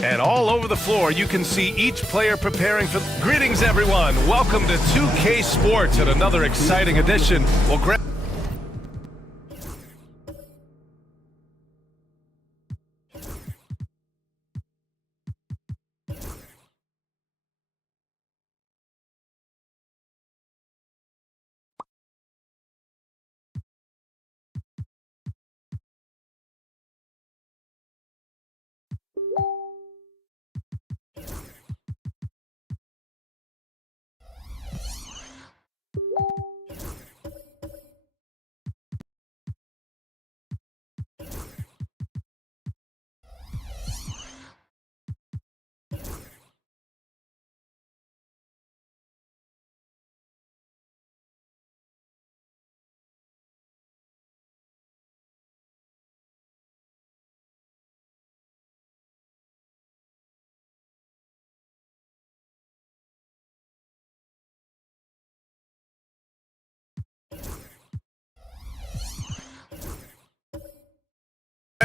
And all over the floor, you can see each player preparing for... Greetings, everyone. Welcome to 2K Sports and another exciting edition. We'll grab...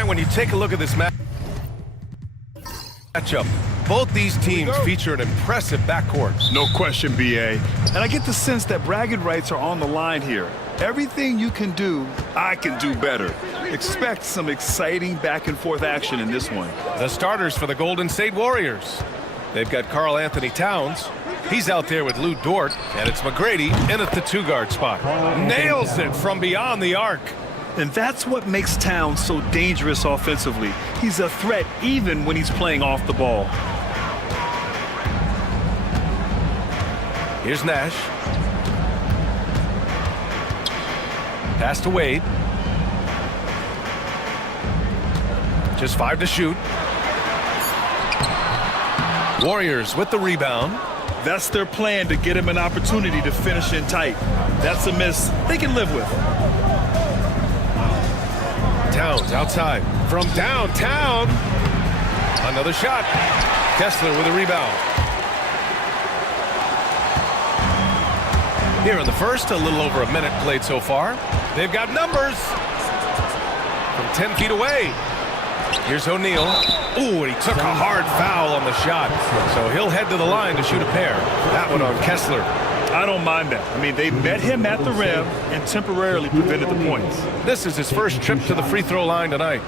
When you take a look at this matchup, both these teams feature an impressive backcourt. No question, BA. And I get the sense that bragging rights are on the line here. Everything you can do, I can do better. Expect some exciting back-and-forth action in this one. The starters for the Golden State Warriors. They've got Karl Anthony Towns. He's out there with Lou Dort, and it's McGrady in at the two-guard spot. Nails it from beyond the arc. And that's what makes Towns so dangerous offensively. He's a threat even when he's playing off the ball. Here's Nash. Pass to Wade. Just 5 to shoot. Warriors with the rebound. That's their plan, to get him an opportunity to finish in tight. That's a miss they can live with. Towns outside from downtown. Another shot. Kessler with a rebound. Here in the first, a little over a minute played so far. They've got numbers from 10 feet away. Here's O'Neal. Ooh, and he took a hard foul on the shot. So he'll head to the line to shoot a pair. That one on Kessler. I don't mind that. I mean, they met him at the rim and temporarily prevented the points. This is his first trip to the free throw line tonight.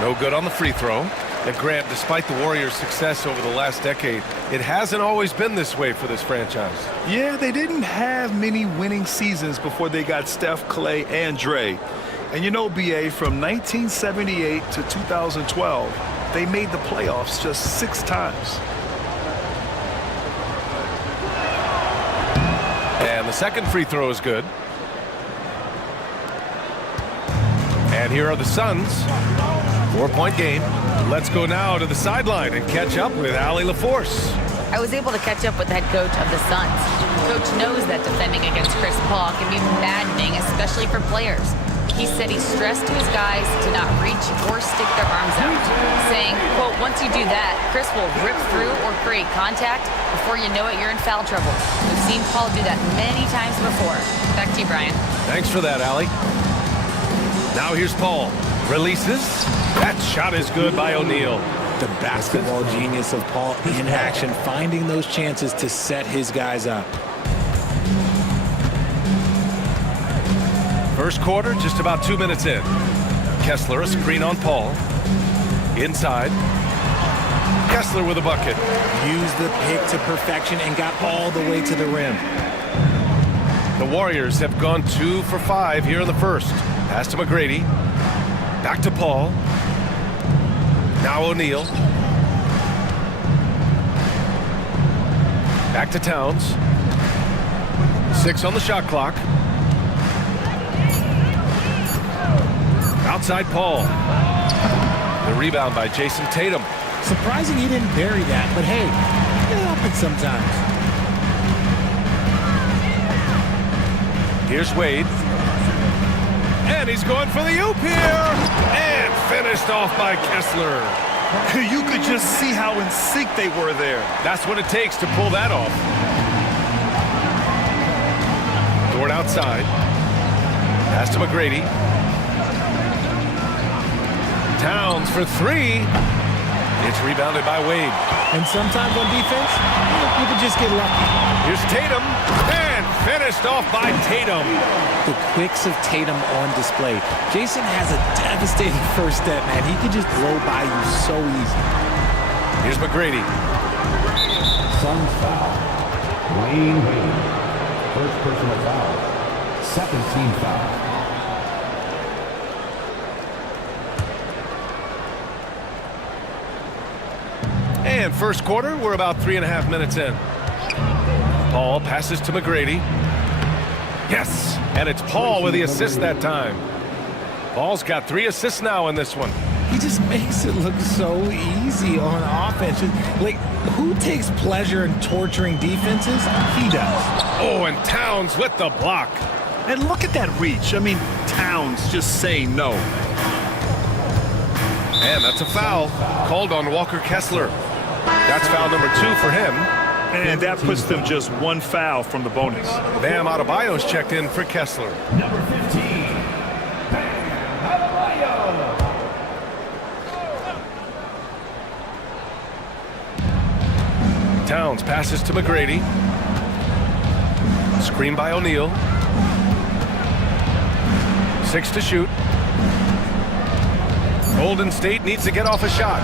No good on the free throw. And Grant, despite the Warriors' success over the last decade, it hasn't always been this way for this franchise. Yeah, they didn't have many winning seasons before they got Steph, Clay, and Dre. And you know, BA, from 1978 to 2012, they made the playoffs just 6 times. And the second free throw is good. And here are the Suns. 4-point game. Let's go now to the sideline and catch up with Allie LaForce. I was able to catch up with the head coach of the Suns. Coach knows that defending against Chris Paul can be maddening, especially for players. He said he stressed to his guys to not reach or stick their arms out, saying, quote, once you do that, Chris will rip through or create contact. Before you know it, you're in foul trouble. We've seen Paul do that many times before. Back to you, Brian. Thanks for that, Allie. Now here's Paul. Releases. That shot is good by O'Neal. The basketball genius of Paul in action, finding those chances to set his guys up. First quarter, just about 2 minutes in. Kessler, a screen on Paul. Inside. Kessler with a bucket. Used the pick to perfection and got all the way to the rim. The Warriors have gone 2 for 5 here in the first. Pass to McGrady. Back to Paul. Now O'Neal. Back to Towns. 6 on the shot clock. Outside Paul. The rebound by Jason Tatum. Surprising he didn't bury that, but hey, it happens sometimes. Here's Wade. And he's going for the oop here. And finished off by Kessler. You could just see how in sync they were there. That's what it takes to pull that off. Dort outside. Pass to McGrady. Towns for 3. It's rebounded by Wade. And sometimes on defense, you can just get lucky. Here's Tatum. And finished off by Tatum. The quicks of Tatum on display. Jason has a devastating first step, man. He can just blow by you so easy. Here's McGrady. Suns foul. Wayne Wade. First personal foul. Second team foul. And first quarter, we're about 3.5 minutes in. Paul passes to McGrady. Yes, and it's Paul with the assist that time. Paul's got 3 assists now in this one. He just makes it look so easy on offense. Like, who takes pleasure in torturing defenses? He does. Oh, and Towns with the block. And look at that reach. I mean, Towns just saying no. And that's a foul called on Walker Kessler. That's foul number 2 for him. And that puts them just 1 foul from the bonus. Bam Adebayo's checked in for Kessler. Number 15. Bam Adebayo. Towns passes to McGrady. Screen by O'Neal. 6 to shoot. Golden State needs to get off a shot.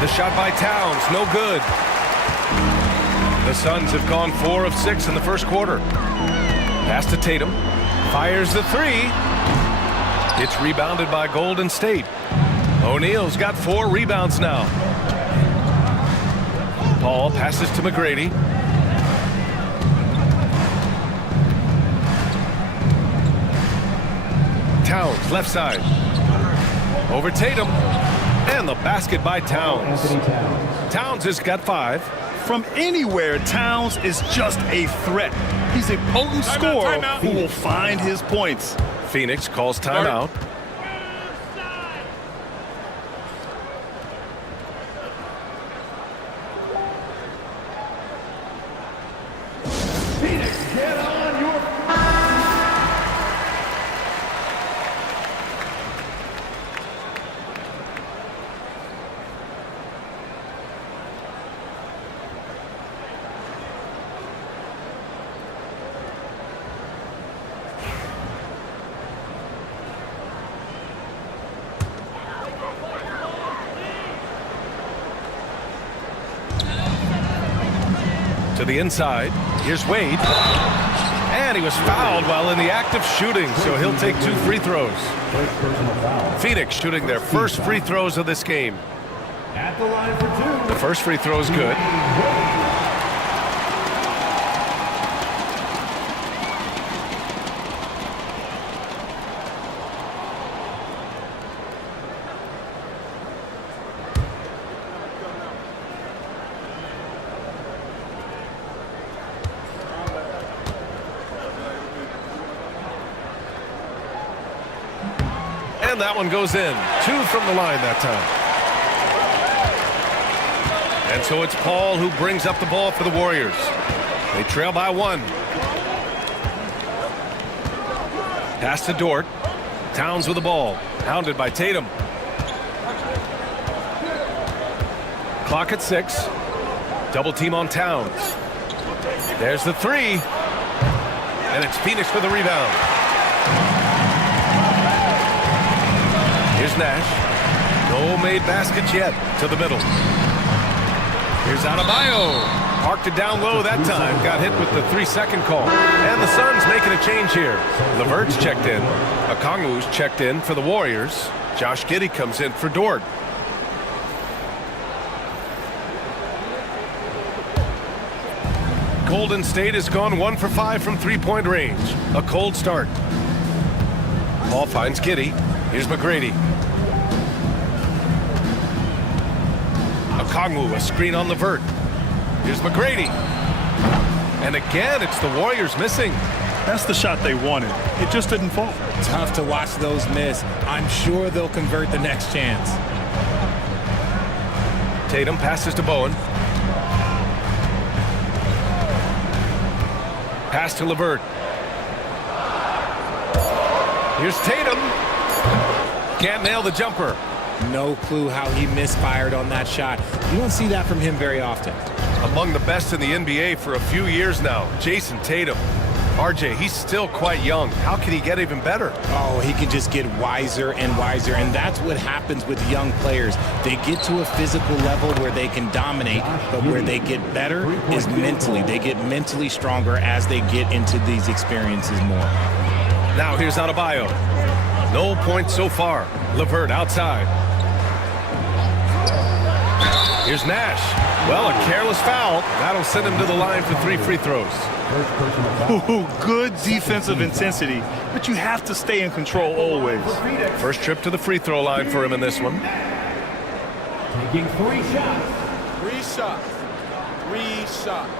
The shot by Towns, no good. The Suns have gone 4 of 6 in the first quarter. Pass to Tatum. Fires the 3. It's rebounded by Golden State. O'Neal's got 4 rebounds now. Paul passes to McGrady. Towns, left side. Over Tatum. And the basket by Towns. Towns has got 5. From anywhere, Towns is just a threat. He's a potent scorer who will find his points. Phoenix calls timeout. Phoenix, get on your... To the inside. Here's Wade. And he was fouled while in the act of shooting, so he'll take 2 free throws. First personal foul. Phoenix shooting their first free throws of this game. At the line for 2. The first free throw is good. And that one goes in. 2 from the line that time. And so it's Paul who brings up the ball for the Warriors. They trail by 1. Pass to Dort. Towns with the ball. Hounded by Tatum. Clock at 6. Double team on Towns. There's the 3. And it's Phoenix for the rebound. Here's Nash. No made baskets yet. To the middle. Here's Adebayo. Parked it down low that time. Got hit with the 3-second call. And the Suns making a change here. LeVert's checked in. Okongwu's checked in for the Warriors. Josh Giddey comes in for Dort. Golden State has gone 1 for 5 from three-point range. A cold start. Ball finds Giddey. Here's McGrady. Okongwu, a screen on LeVert. Here's McGrady. And again, it's the Warriors missing. That's the shot they wanted. It just didn't fall. Tough to watch those miss. I'm sure they'll convert the next chance. Tatum passes to Bowen. Pass to LeVert. Here's Tatum. Can't nail the jumper. No clue how he misfired on that shot. You don't see that from him very often. Among the best in the NBA for a few years now, Jason Tatum. RJ, he's still quite young. How can he get even better? Oh, he can just get wiser and wiser, and that's what happens with young players. They get to a physical level where they can dominate, but where they get better is mentally. They get mentally stronger as they get into these experiences more. Now here's Adebayo. No points so far. LeVert outside. Here's Nash. Well, a careless foul. That'll send him to the line for 3 free throws. Ooh, good defensive intensity, but you have to stay in control always. First trip to the free throw line for him in this one. Taking 3 shots. 3 shots. 3 shots.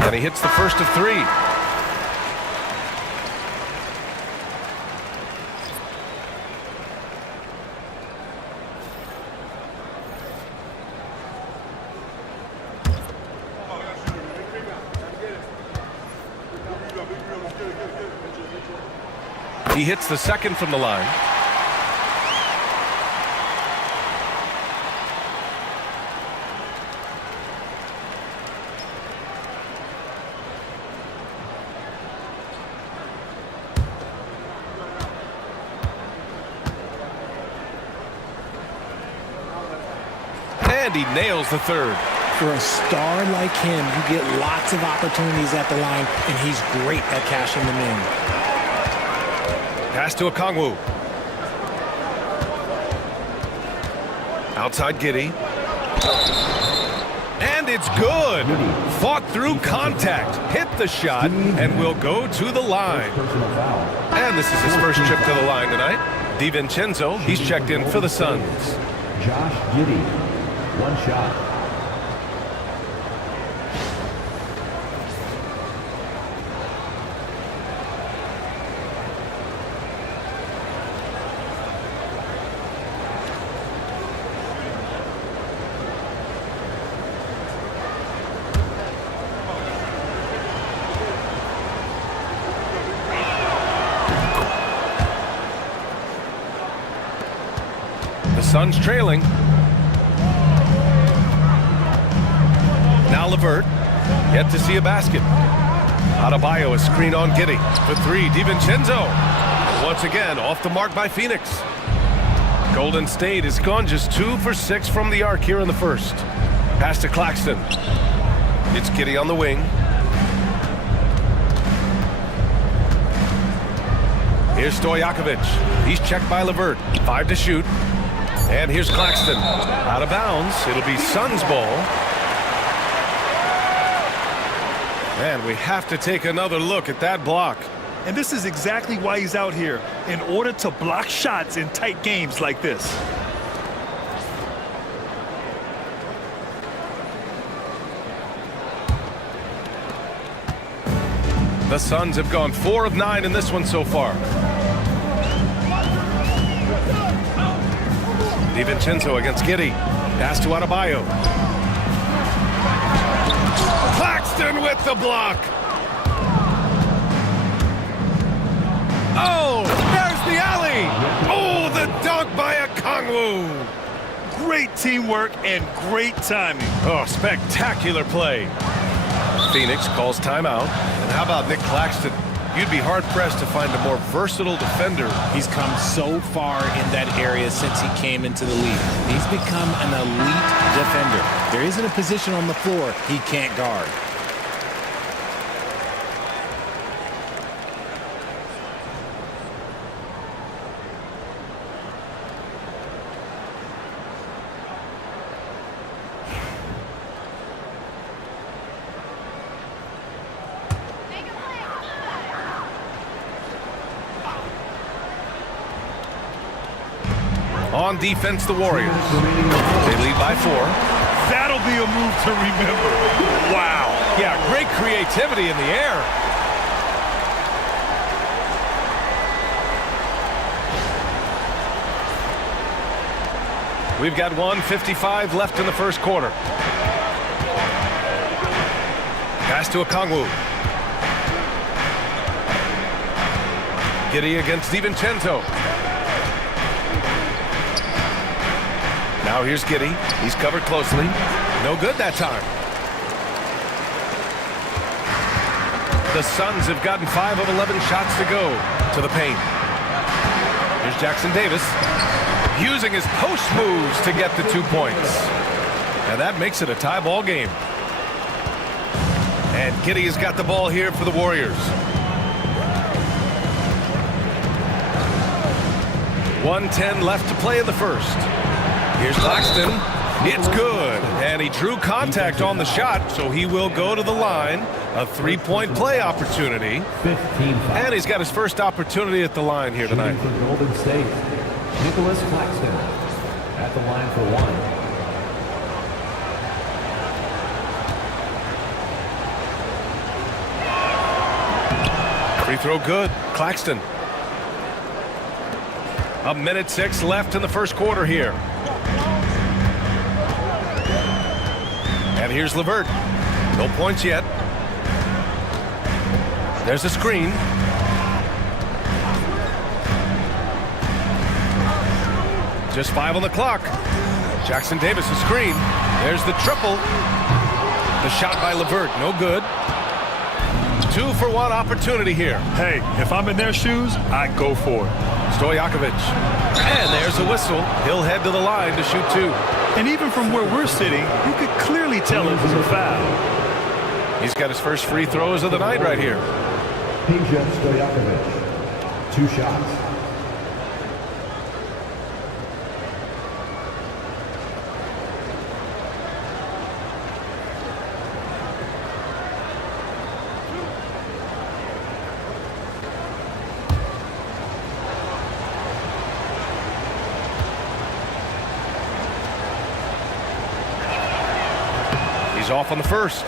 And he hits the first of 3. He hits the second from the line. And he nails the third. For a star like him, you get lots of opportunities at the line, and he's great at cashing them in. Pass to Okongwu. Outside Giddey. And it's good. Fought through contact. Hit the shot and will go to the line. And this is his first trip to the line tonight. DiVincenzo, he's checked in for the Suns. Josh Giddey, 1 shot. The Suns trailing. Now LeVert, yet to see a basket. Adebayo, a screen on Giddey. For 3, DiVincenzo. Once again, off the mark by Phoenix. Golden State has gone just 2 for 6 from the arc here in the first. Pass to Claxton. It's Giddey on the wing. Here's Stojakovic. He's checked by LeVert. 5 to shoot. And here's Claxton. Out of bounds. It'll be Suns ball. And we have to take another look at that block. And this is exactly why he's out here, in order to block shots in tight games like this. The Suns have gone 4 of 9 in this one so far. DiVincenzo against Giddey. Pass to Adebayo. Claxton with the block. Oh, there's the alley. Oh, the dunk by Okongwu. Great teamwork and great timing. Oh, spectacular play. Phoenix calls timeout. And how about Nick Claxton? You'd be hard-pressed to find a more versatile defender. He's come so far in that area since he came into the league. He's become an elite defender. There isn't a position on the floor he can't guard. On defense, the Warriors. They lead by 4. That'll be a move to remember. Wow. Yeah, great creativity in the air. We've got 1:55 left in the first quarter. Pass to Okongwu. Giddey against DiVincenzo. Now here's Giddey. He's covered closely. No good that time. The Suns have gotten 5 of 11 shots to go to the paint. Here's Jackson Davis using his post moves to get the 2 points. And that makes it a tie ball game. And Giddey has got the ball here for the Warriors. 1:10 left to play in the first. Here's Claxton. It's good. And he drew contact on the shot, so he will go to the line. A 3-point play opportunity. 15 fouls. And he's got his first opportunity at the line here tonight. Shooting for Golden State, Nicholas Claxton at the line for 1. Free throw good. Claxton. 1:06 left in the first quarter here. And here's LeVert. No points yet. There's a screen. Just 5 on the clock. Jackson Davis, a screen. There's the triple. The shot by LeVert, no good. 2-for-1 opportunity here. Hey, if I'm in their shoes, I'd go for it. Stojakovic. And there's a whistle. He'll head to the line to shoot 2. And even from where we're sitting, you could clearly tell it was a foul. He's got his first free throws of the night right here. Peja Stojakovic, 2 shots. He's off on the first.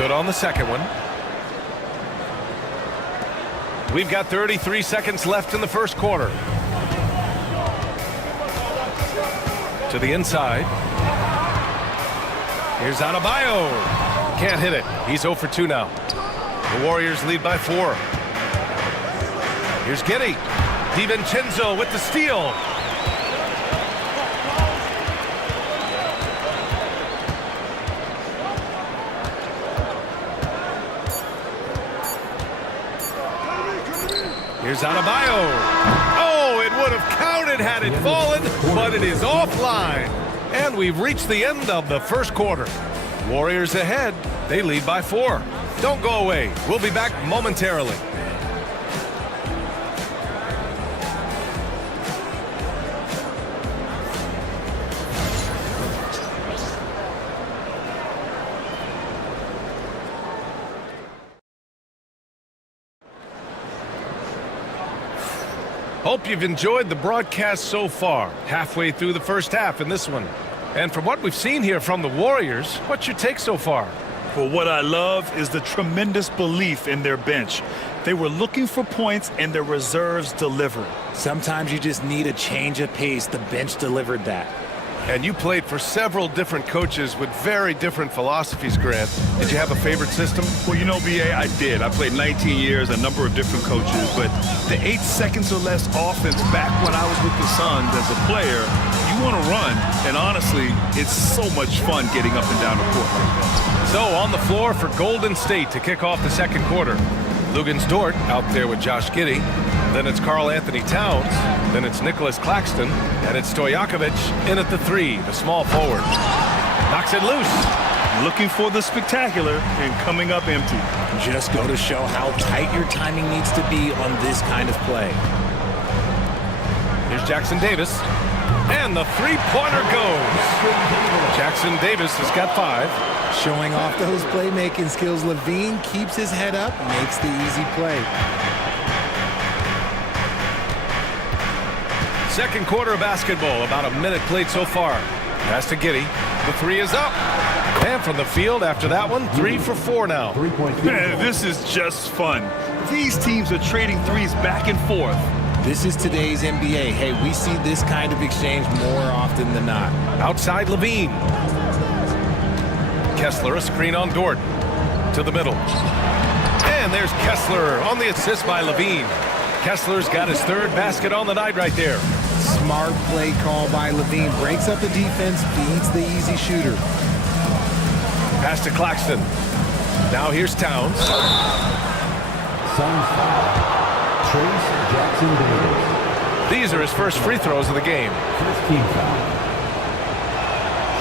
Good on the second one. We've got 33 seconds left in the first quarter. To the inside. Here's Adebayo. Can't hit it. He's 0 for 2 now. The Warriors lead by 4. Here's Giddey. DiVincenzo with the steal. Here's Adebayo. Oh, it would have counted had it fallen, but it is offline. And we've reached the end of the first quarter. Warriors ahead. They lead by 4. Don't go away. We'll be back momentarily. Hope you've enjoyed the broadcast so far. Halfway through the first half in this one. And from what we've seen here from the Warriors, what's your take so far? Well, what I love is the tremendous belief in their bench. They were looking for points, and their reserves delivered. Sometimes you just need a change of pace. The bench delivered that. And you played for several different coaches with very different philosophies, Grant. Did you have a favorite system? Well, you know, B.A., I did. I played 19 years, a number of different coaches, but the 8 seconds or less offense back when I was with the Suns as a player, you want to run, and honestly, it's so much fun getting up and down the court like that. So on the floor for Golden State to kick off the second quarter. Lugans Dort out there with Josh Giddey. Then it's Karl Anthony Towns. Then it's Nicholas Claxton. And it's Stojakovic in at the 3, the small forward. Knocks it loose. Looking for the spectacular and coming up empty. Just go to show how tight your timing needs to be on this kind of play. Here's Jackson Davis. And the three-pointer goes. Jackson Davis has got 5. Showing off those playmaking skills, Levine keeps his head up, makes the easy play. Second quarter of basketball, about a minute played so far. Pass to Giddey. The 3 is up. And from the field after that one, 3 for 4 now. Man, this is just fun. These teams are trading threes back and forth. This is today's NBA. Hey, we see this kind of exchange more often than not. Outside Levine. Kessler, a screen on Dort. To the middle. And there's Kessler on the assist by Levine. Kessler's got his 3rd basket on the night right there. Smart play call by Levine. Breaks up the defense, feeds the easy shooter. Pass to Claxton. Now here's Towns. Suns foul. Trace Jackson Davis. These are his first free throws of the game. First team foul.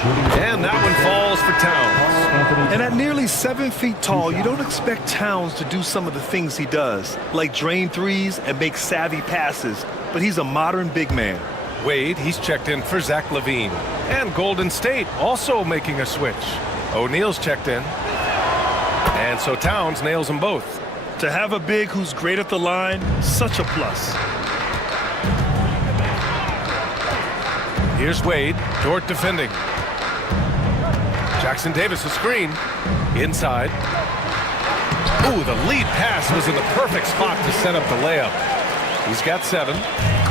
And that one falls for Towns. And at nearly 7 feet tall, you don't expect Towns to do some of the things he does, like drain threes and make savvy passes. But he's a modern big man. Wade, he's checked in for Zach LaVine. And Golden State also making a switch. O'Neal's checked in. And so Towns nails them both. To have a big who's great at the line, such a plus. Here's Wade. Dort defending. Jackson Davis, a screen. Inside. Ooh, the lead pass was in the perfect spot to set up the layup. He's got 7.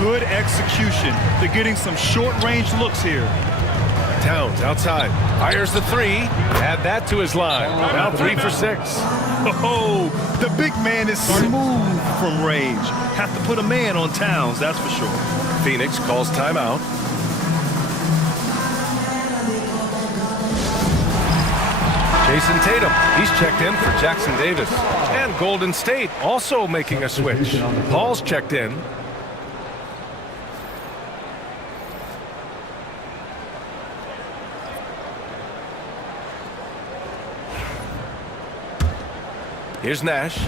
Good execution. They're getting some short-range looks here. Towns outside. Fires the 3. Add that to his line. Now 3 for 6. Oh, the big man is smooth from range. Have to put a man on Towns, that's for sure. Phoenix calls timeout. Jason Tatum, he's checked in for Jackson Davis. And Golden State also making a switch. Paul's checked in. Here's Nash.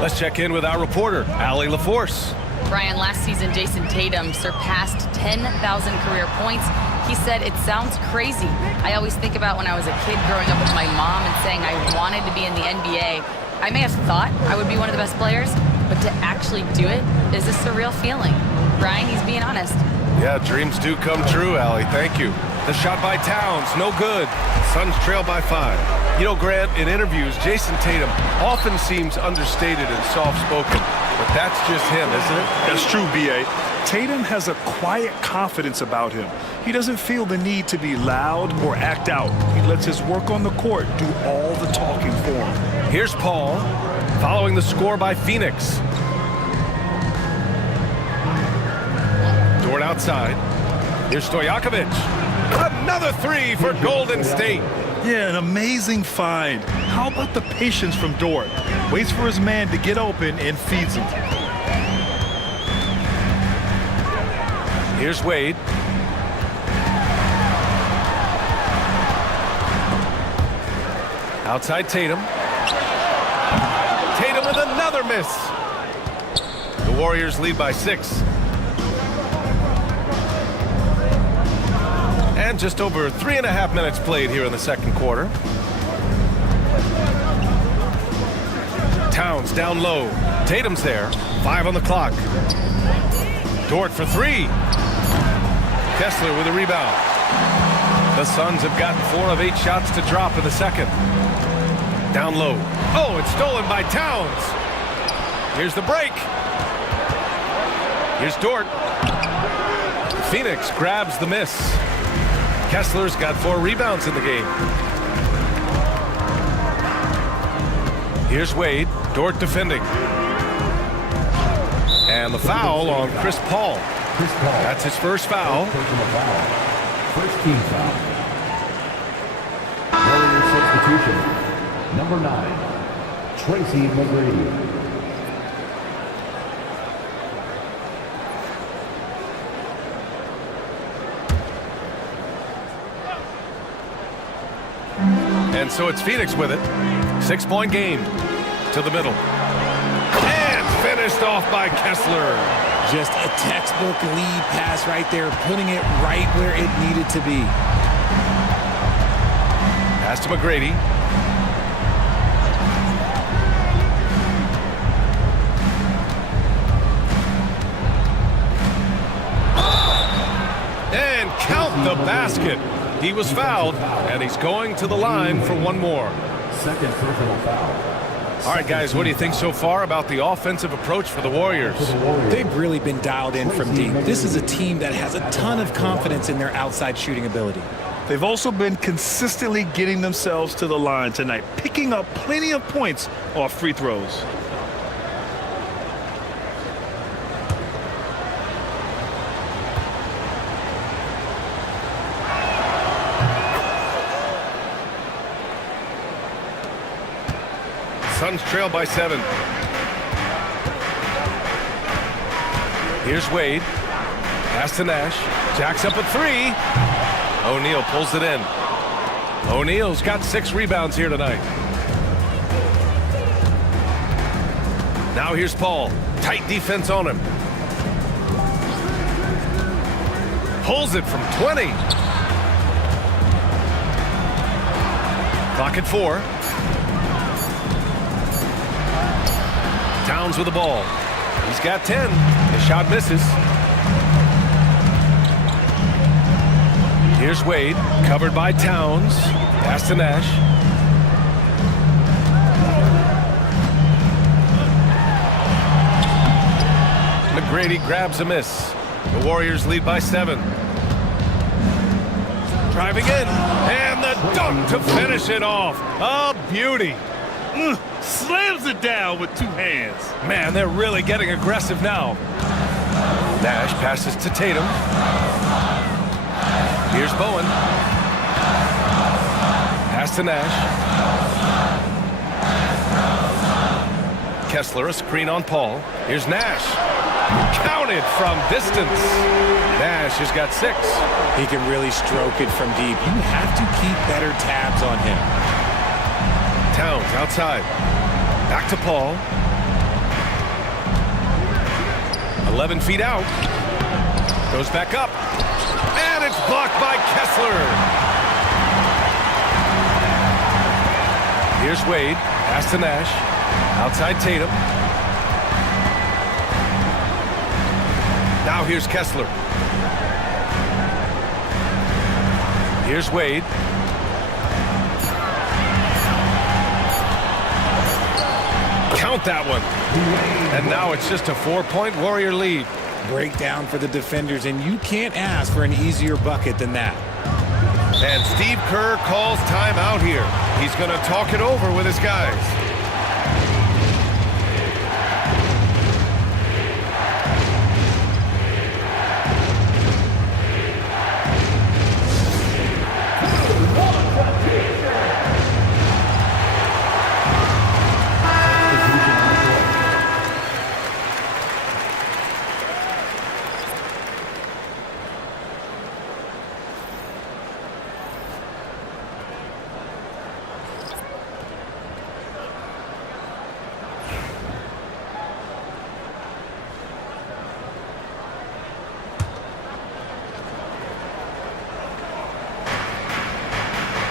Let's check in with our reporter, Allie LaForce. Brian, last season, Jason Tatum surpassed 10,000 career points. He said, "It sounds crazy. I always think about when I was a kid growing up with my mom and saying I wanted to be in the NBA. I may have thought I would be one of the best players, but to actually do it is a surreal feeling." Brian, he's being honest. Yeah, dreams do come true, Allie. Thank you. The shot by Towns, no good. Suns trail by 5. You know, Grant, in interviews, Jason Tatum often seems understated and soft-spoken, but that's just him, isn't it? That's true, B.A. Tatum has a quiet confidence about him. He doesn't feel the need to be loud or act out. He lets his work on the court do all the talking for him. Here's Paul, following the score by Phoenix. Dort outside. Here's Stojakovic. Another 3 for Golden State. Yeah, an amazing find. How about the patience from Dort? Waits for his man to get open and feeds him. Here's Wade. Outside Tatum. Tatum with another miss. The Warriors lead by 6. And just over 3.5 minutes played here in the second quarter. Towns down low. Tatum's there. 5 on the clock. Dort for 3. Kessler with a rebound. The Suns have gotten 4 of 8 shots to drop in the second. Down low. Oh, it's stolen by Towns. Here's the break. Here's Dort. Phoenix grabs the miss. Kessler's got 4 rebounds in the game. Here's Wade. Dort defending. And the foul on Chris Paul. That's his first foul. First team foul. Warrior substitution. Number 9, Tracy McGrady. And so it's Phoenix with it. 6-point game to the middle. And finished off by Kessler. Just a textbook lead pass right there, putting it right where it needed to be. Pass to McGrady. And count the basket. He was fouled, and he's going to the line for one more. Second personal foul. All right, guys, what do you think so far about the offensive approach for the Warriors? They've really been dialed in from deep. This is a team that has a ton of confidence in their outside shooting ability. They've also been consistently getting themselves to the line tonight, picking up plenty of points off free throws. Suns trail by 7. Here's Wade. Pass to Nash. Jacks up a 3. O'Neal pulls it in. O'Neal's got 6 rebounds here tonight. Now here's Paul. Tight defense on him. Pulls it from 20. Clock at 4. Towns with the ball. He's got 10. His shot misses. Here's Wade, covered by Towns. Pass to Nash. McGrady grabs a miss. The Warriors lead by 7. Driving in, and the dunk to finish it off. A beauty. Slams it down with 2 hands. Man, they're really getting aggressive now. Nash passes to Tatum. Here's Bowen. Pass to Nash. Kessler, a screen on Paul. Here's Nash. Counted from distance. Nash has got 6. He can really stroke it from deep. You have to keep better tabs on him. Towns outside. Back to Paul. 11 feet out. Goes back up. And it's blocked by Kessler. Here's Wade. Pass to Nash. Outside Tatum. Now here's Kessler. Here's Wade. Count that one. And now it's just a 4-point Warrior lead. Breakdown for the defenders, and you can't ask for an easier bucket than that. And Steve Kerr calls timeout here. He's going to talk it over with his guys.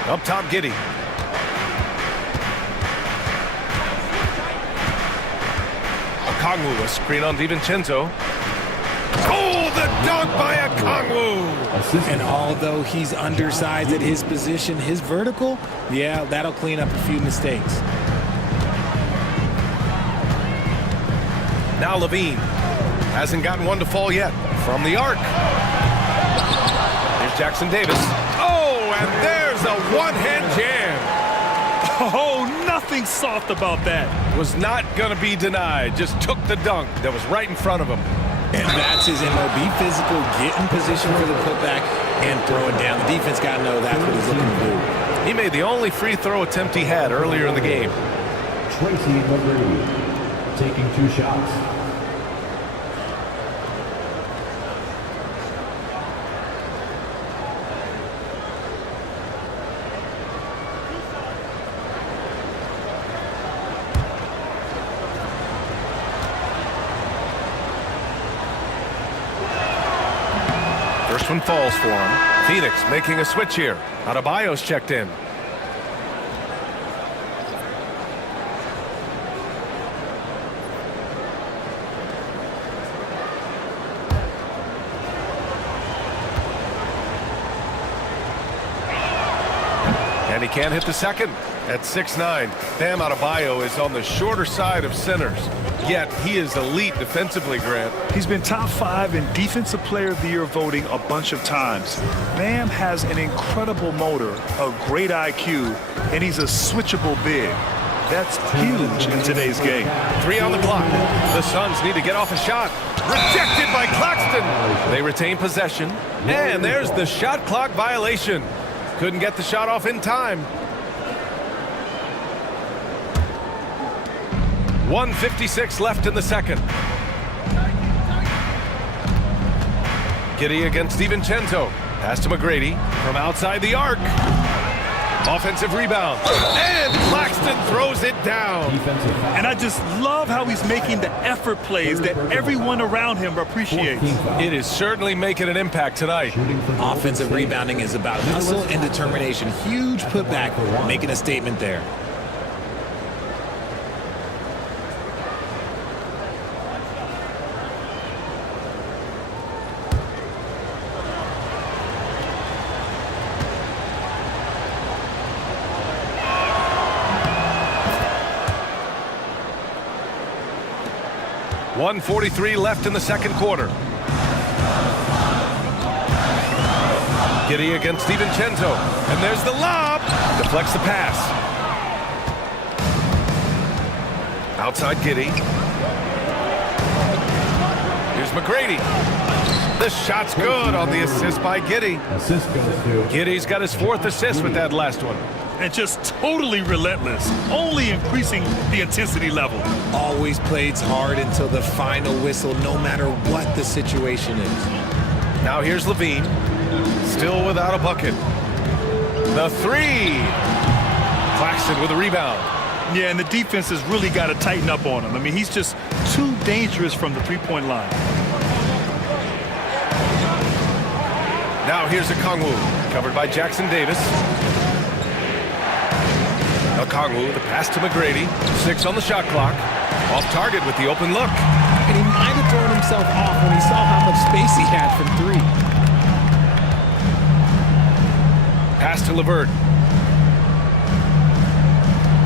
Up top, Giddey. A Okongwu, a screen on DiVincenzo. Oh, the dunk by Okongwu! And although he's undersized at his position, his vertical, yeah, that'll clean up a few mistakes. Now Levine hasn't gotten one to fall yet from the arc. Here's Jackson Davis. Oh, and there's a one-hand jam. Oh, nothing soft about that. Was not going to be denied. Just took the dunk that was right in front of him. And that's his MO. Be physical, get in position for the putback, and throw it down. The defense got to know that's what he's looking to do. He made the only free throw attempt he had earlier in the game. Tracy McGrady taking 2 shots. First one falls for him. Phoenix making a switch here. Adebayo's checked in. And he can't hit the second. At 6'9", Bam Adebayo is on the shorter side of centers. Yet he is elite defensively, Grant. He's been top 5 in Defensive Player of the Year voting a bunch of times. Bam has an incredible motor, a great IQ, and he's a switchable big. That's huge in today's game. 3 on the clock. The Suns need to get off a shot. Rejected by Claxton. They retain possession. And there's the shot clock violation. Couldn't get the shot off in time. 1:56 left in the second. Giddey against DiVincenzo. Pass to McGrady from outside the arc. Offensive rebound. And Claxton throws it down. And I just love how he's making the effort plays that everyone around him appreciates. It is certainly making an impact tonight. Offensive rebounding is about hustle and determination. Huge putback, making a statement there. .143 left in the second quarter. Giddey against DiVincenzo. And there's the lob. Deflects the pass. Outside Giddey. Here's McGrady. The shot's good on the assist by Giddey. Assist goes to Giddey's got his 4th assist with that last one. And just totally relentless, only increasing the intensity level. Always plays hard until the final whistle, no matter what the situation is. Now here's Levine, still without a bucket. The 3. Claxton with a rebound. Yeah, and the defense has really got to tighten up on him. I mean, he's just too dangerous from the three-point line. Now here's Okongwu, covered by Jackson Davis. Okongwu, the pass to McGrady. 6 on the shot clock. Off target with the open look. And he might have thrown himself off when he saw how much space he had from 3. Pass to LeVert.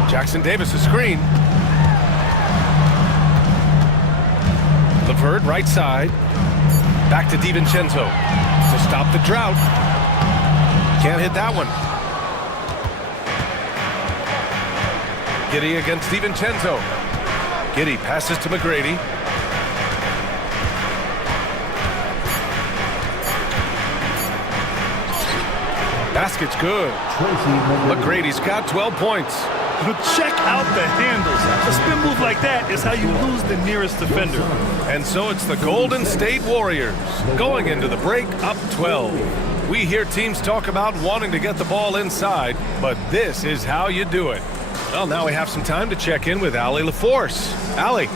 Jackson Davis, a screen. LeVert, right side. Back to DiVincenzo to stop the drought. Can't hit that one. Giddey against DiVincenzo. Giddey passes to McGrady. Basket's good. McGrady's got 12 points. But check out the handles. A spin move like that is how you lose the nearest defender. And so it's the Golden State Warriors going into the break up 12. We hear teams talk about wanting to get the ball inside, but this is how you do it. Well, now we have some time to check in with Allie LaForce. Allie.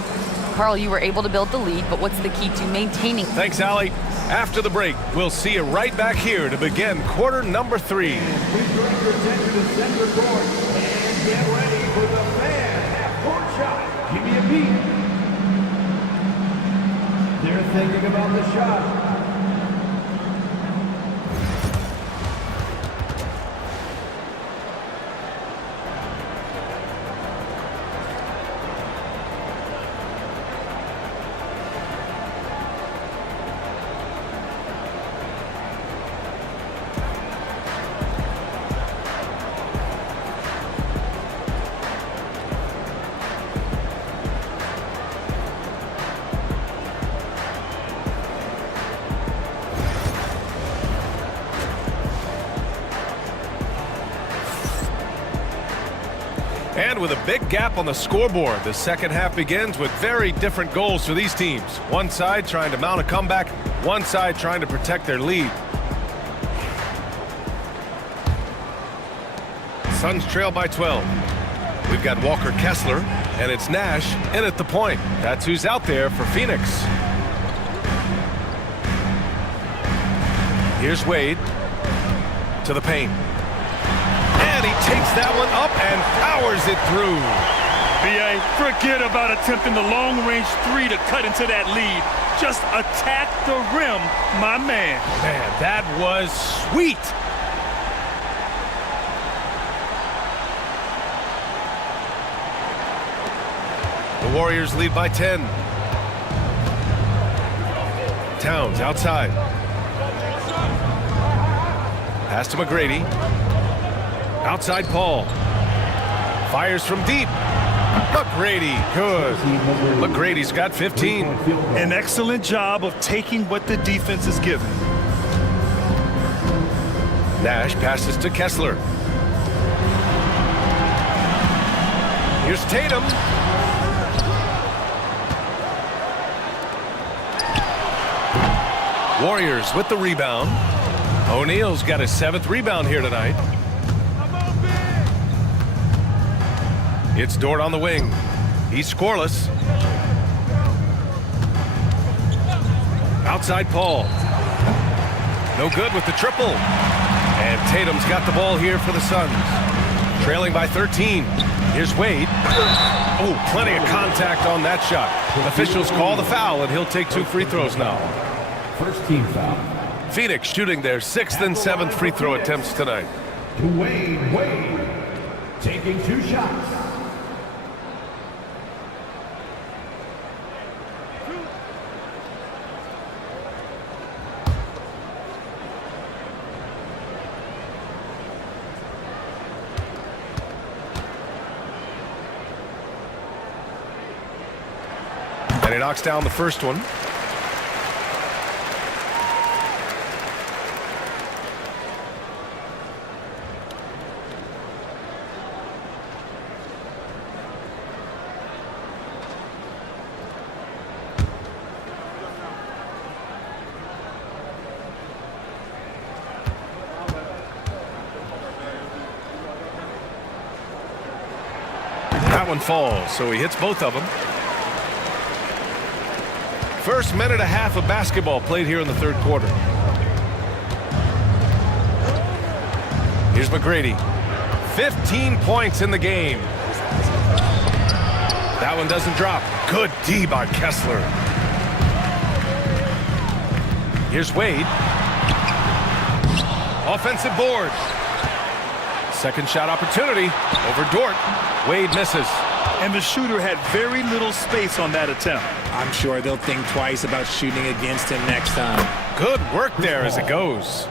Carl, you were able to build the lead, but what's the key to maintaining? Thanks, Allie. After the break, we'll see you right back here to begin quarter number 3. Please direct your attention to center court and get ready for the fan half-court shot. Give me a beat. thinking about the shot? And with a big gap on the scoreboard, the second half begins with very different goals for these teams. One side trying to mount a comeback, one side trying to protect their lead. Suns trail by 12. We've got Walker Kessler, and it's Nash in at the point. That's who's out there for Phoenix. Here's Wade to the paint. And he takes that one up and powers it through. B.A., forget about attempting the long-range three to cut into that lead. Just attack the rim, my man. Man, that was sweet. The Warriors lead by 10. Towns outside. Pass to McGrady. Outside Paul. Fires from deep. McGrady, good. McGrady's got 15. An excellent job of taking what the defense is given. Nash passes to Kessler. Here's Tatum. Warriors with the rebound. O'Neal's got his 7th rebound here tonight. It's Dort on the wing. He's scoreless. Outside Paul. No good with the triple. And Tatum's got the ball here for the Suns. Trailing by 13. Here's Wade. Oh, plenty of contact on that shot. Officials call the foul, and he'll take 2 free throws now. First team foul. Phoenix shooting their 6th and 7th free throw attempts tonight. To Wade. Taking 2 shots. And he knocks down the first one. That one falls, so he hits both of them. First minute and a half of basketball played here in the 3rd quarter. Here's McGrady. 15 points in the game. That one doesn't drop. Good D by Kessler. Here's Wade. Offensive board. Second shot opportunity over Dort. Wade misses. And the shooter had very little space on that attempt. I'm sure they'll think twice about shooting against him next time. Good work there as it goes.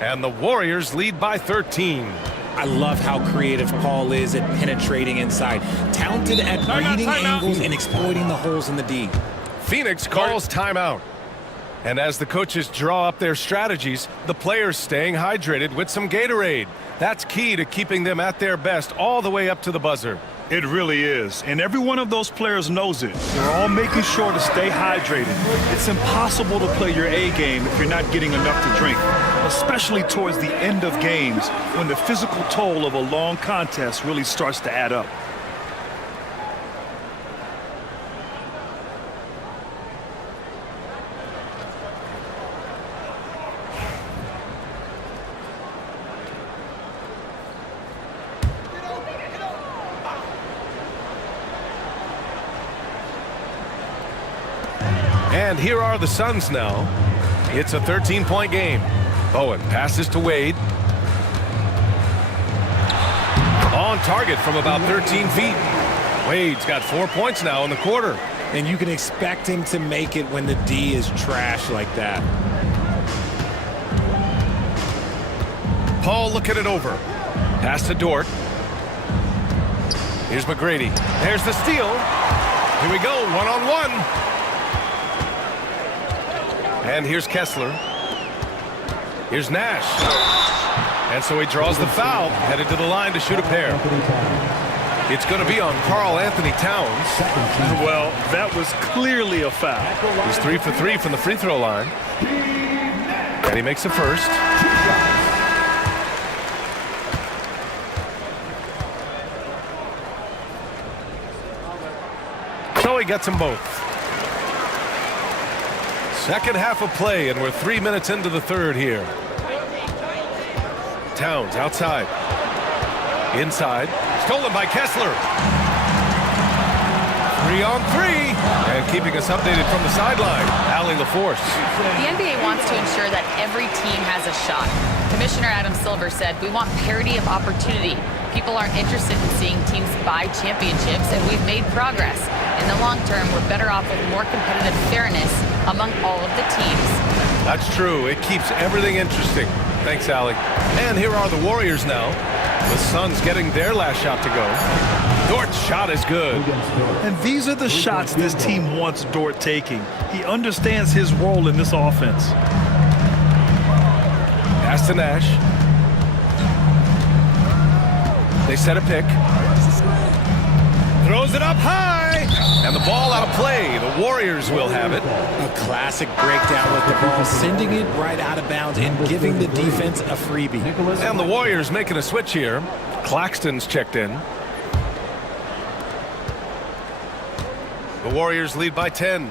And the Warriors lead by 13. I love how creative Paul is at penetrating inside. Talented at reading angles and exploiting the holes in the D. Phoenix calls timeout. And as the coaches draw up their strategies, the players staying hydrated with some Gatorade. That's key to keeping them at their best all the way up to the buzzer. It really is. And every one of those players knows it. They're all making sure to stay hydrated. It's impossible to play your A game if you're not getting enough to drink, especially towards the end of games when the physical toll of a long contest really starts to add up. And here are the Suns now. It's a 13-point game. Bowen passes to Wade. On target from about 13 feet. Wade's got 4 points now in the quarter. And you can expect him to make it when the D is trash like that. Paul looking it over. Pass to Dort. Here's McGrady. There's the steal. Here we go, one-on-one. And here's Kessler. Here's Nash. And so he draws the foul, headed to the line to shoot a pair. It's going to be on Karl Anthony Towns. Well, that was clearly a foul. He's 3 for 3 from the free throw line. And he makes the first. So he gets them both. Second half of play, and we're 3 minutes into the third here. Towns outside. Inside. Stolen by Kessler. 3-on-3. And keeping us updated from the sideline, Allie LaForce. The NBA wants to ensure that every team has a shot. Commissioner Adam Silver said, "We want parity of opportunity. People aren't interested in seeing teams buy championships, and we've made progress. In the long term, we're better off with more competitive fairness among all of the teams." That's true. It keeps everything interesting. Thanks, Allie. And here are the Warriors now. The Suns getting their last shot to go. Dort's shot is good. And these are the shots this team wants Dort taking. He understands his role in this offense. Pass to Nash. They set a pick. Throws it up high. And the ball out of play. The Warriors will have it. A classic breakdown with the ball, sending it right out of bounds and giving the defense a freebie. And the Warriors making a switch here. Claxton's checked in. The Warriors lead by 10.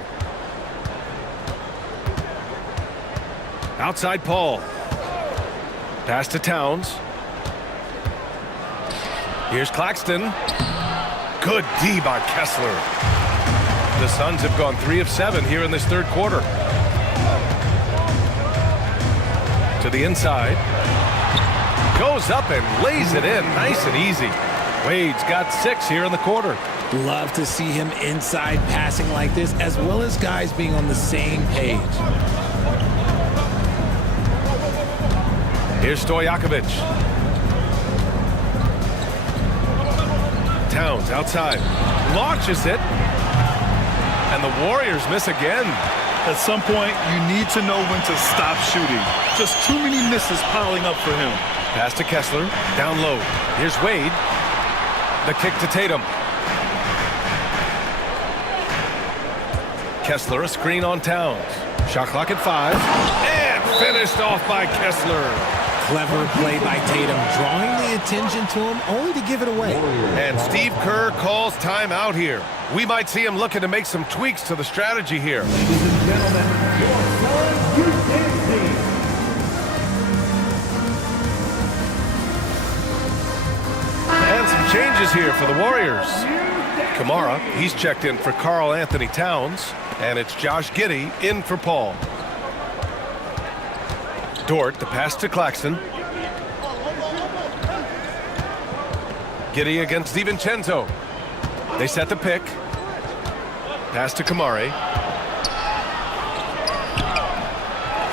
Outside Paul. Pass to Towns. Here's Claxton. Good D by Kessler. The Suns have gone 3 of 7 here in this third quarter. To the inside. Goes up and lays it in. Nice and easy. Wade's got 6 here in the quarter. Love to see him inside passing like this, as well as guys being on the same page. Here's Stojakovic. Towns outside. Launches it. And the Warriors miss again. At some point, you need to know when to stop shooting. Just too many misses piling up for him. Pass to Kessler. Down low. Here's Wade. The kick to Tatum. Kessler, a screen on Towns. Shot clock at 5. And finished off by Kessler. Clever play by Tatum, drawing the attention to him only to give it away. And Steve Kerr calls timeout here. We might see him looking to make some tweaks to the strategy here. Ladies and gentlemen, your Suns Houston team. And some changes here for the Warriors. Kamara, he's checked in for Karl Anthony Towns. And it's Josh Giddey in for Paul. Dort, the pass to Claxton. Giddey against DiVincenzo. They set the pick. Pass to Kamari.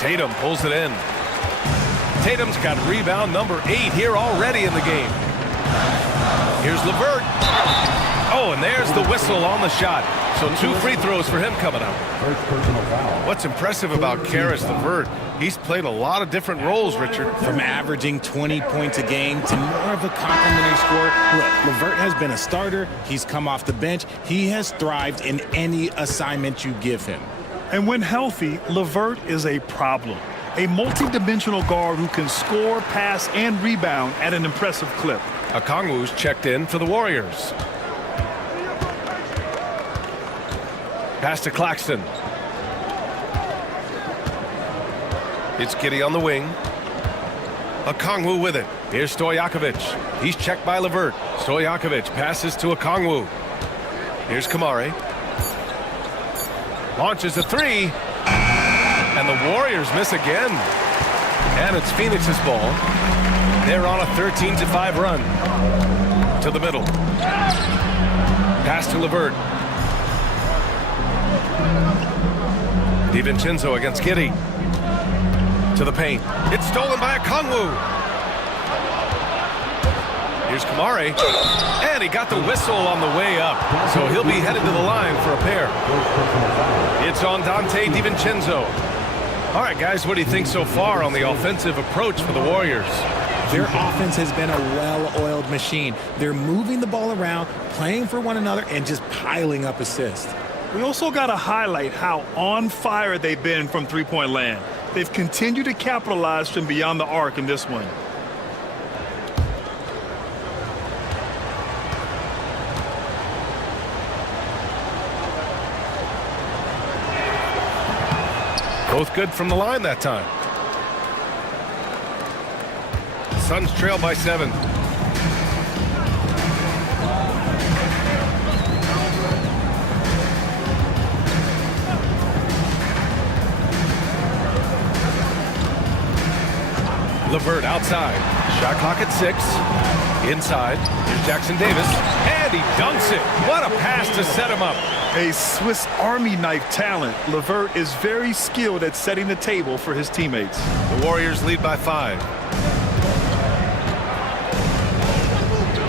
Tatum pulls it in. Tatum's got rebound number 8 here already in the game. Here's LeVert. Oh, and there's the whistle on the shot. So 2 free throws for him coming up. First personal foul. What's impressive about Karis LeVert, he's played a lot of different roles, Richard. From averaging 20 points a game to more of a complimentary scorer. Look, LeVert has been a starter. He's come off the bench. He has thrived in any assignment you give him. And when healthy, LeVert is a problem. A multi-dimensional guard who can score, pass, and rebound at an impressive clip. Okongwu's checked in for the Warriors. Pass to Claxton. It's Giddey on the wing. Okongwu with it. Here's Stojakovic. He's checked by LeVert. Stojakovic passes to Okongwu. Here's Kamari. Launches a three. And the Warriors miss again. And it's Phoenix's ball. They're on a 13-5 run. To the middle. Pass to LeVert. DiVincenzo against Giddey. To the paint. It's stolen by Okongwu. Here's Kamari. And he got the whistle on the way up. So he'll be headed to the line for a pair. It's on Dante DiVincenzo. All right, guys, what do you think so far on the offensive approach for the Warriors? Their offense has been a well-oiled machine. They're moving the ball around, playing for one another, and just piling up assists. We also got to highlight how on fire they've been from three-point land. They've continued to capitalize from beyond the arc in this one. Both good from the line that time. Suns trail by 7. LeVert outside. Shot clock at 6. Inside. Here's Jackson Davis. And he dunks it. What a pass to set him up. A Swiss Army knife talent, LeVert is very skilled at setting the table for his teammates. The Warriors lead by 5.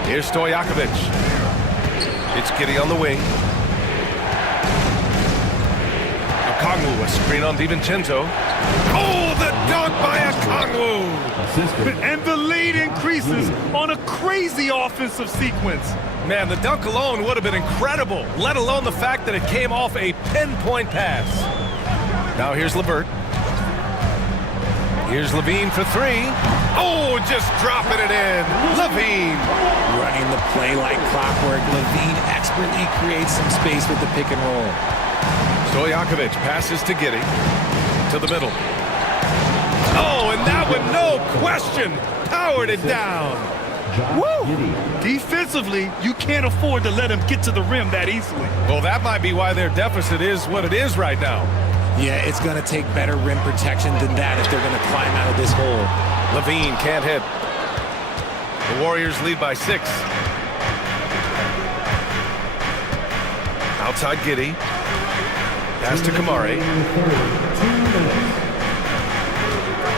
Here's Stojakovic. It's Giddey on the wing. Okongwu, a screen on DiVincenzo. Oh, the dunk by Okongwu! And the lead increases on a crazy offensive sequence. Man, the dunk alone would have been incredible, let alone the fact that it came off a pinpoint pass. Now here's LeVert. Here's Levine for 3. Oh, just dropping it in. Levine. Running the play like clockwork, Levine expertly creates some space with the pick and roll. Stojakovic passes to Giddey. To the middle. Oh, and that one, no question, powered it down. Woo! Defensively, you can't afford to let him get to the rim that easily. Well, that might be why their deficit is what it is right now. Yeah, it's going to take better rim protection than that if they're going to climb out of this hole. Levine can't hit. The Warriors lead by 6. Outside Giddey. Pass to Kamari.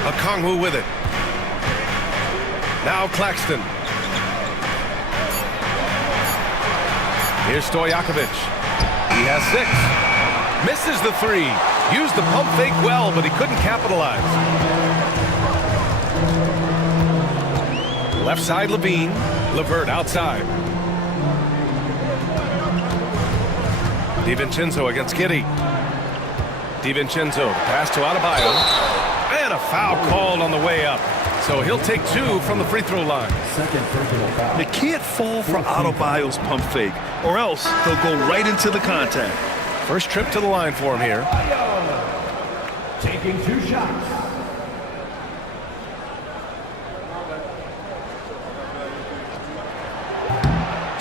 Okongwu with it. Now Claxton. Here's Stojakovic. He has 6. Misses the 3. Used the pump fake well, but he couldn't capitalize. Left side Levine. LeVert outside. DiVincenzo against Giddey. DiVincenzo, pass to Adebayo. And a foul called on the way up. So he'll take 2 from the free throw line. They can't fall for Adebayo's pump fake, or else he'll go right into the contact. First trip to the line for him here. Taking 2 shots.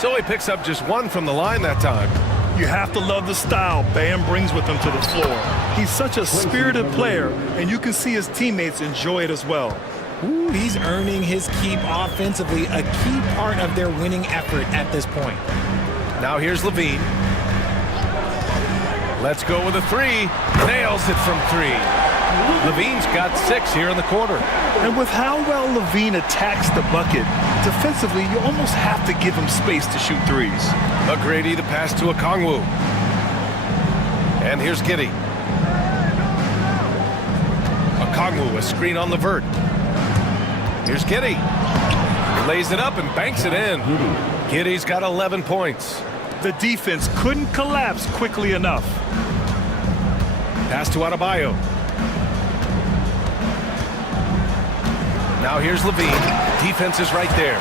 So he picks up just 1 from the line that time. You have to love the style Bam brings with him to the floor. He's such a spirited player, and you can see his teammates enjoy it as well. Ooh, he's earning his keep offensively, a key part of their winning effort at this point. Now here's Levine. Let's go with a 3. Nails it from 3. Levine's got 6 here in the quarter. And with how well Levine attacks the bucket, defensively, you almost have to give him space to shoot threes. McGrady the pass to Okongwu. And here's Giddey. Okongwu, a screen on LeVert. Here's Giddey. He lays it up and banks it in. Giddey's got 11 points. The defense couldn't collapse quickly enough. Pass to Adebayo. Now here's Levine. Defense is right there.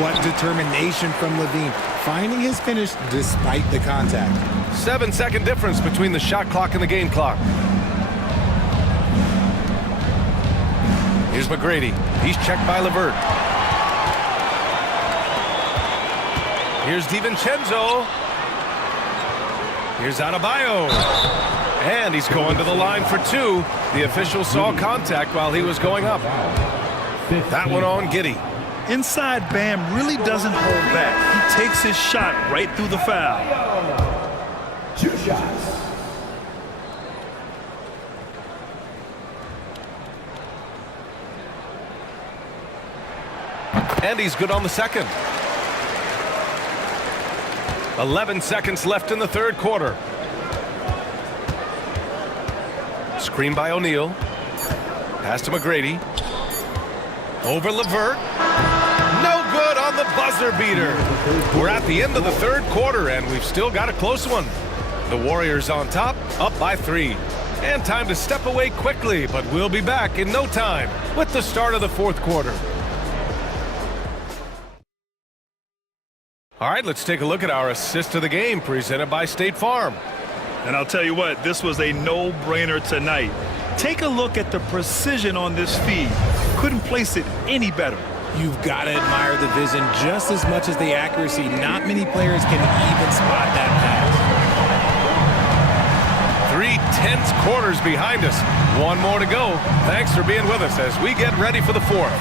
What determination from Levine, finding his finish despite the contact. 7-second difference between the shot clock and the game clock. Here's McGrady. He's checked by LeVert. Here's DiVincenzo. Here's Adebayo. And he's going to the line for two. The official saw contact while he was going up. That one on Giddey. Inside Bam really doesn't hold back. He takes his shot right through the foul. 2 shots. And he's good on the second. 11 seconds left in the third quarter. Screen by O'Neal. Pass to McGrady. Over LeVert. No good on the buzzer beater. We're at the end of the third quarter, and we've still got a close one. The Warriors on top, up by 3. And time to step away quickly, but we'll be back in no time with the start of the fourth quarter. All right, let's take a look at our assist of the game presented by State Farm. And I'll tell you what, this was a no-brainer tonight. Take a look at the precision on this feed. Couldn't place it any better. You've got to admire the vision just as much as the accuracy. Not many players can even spot that pass. 3 tense quarters behind us. One more to go. Thanks for being with us as we get ready for the fourth.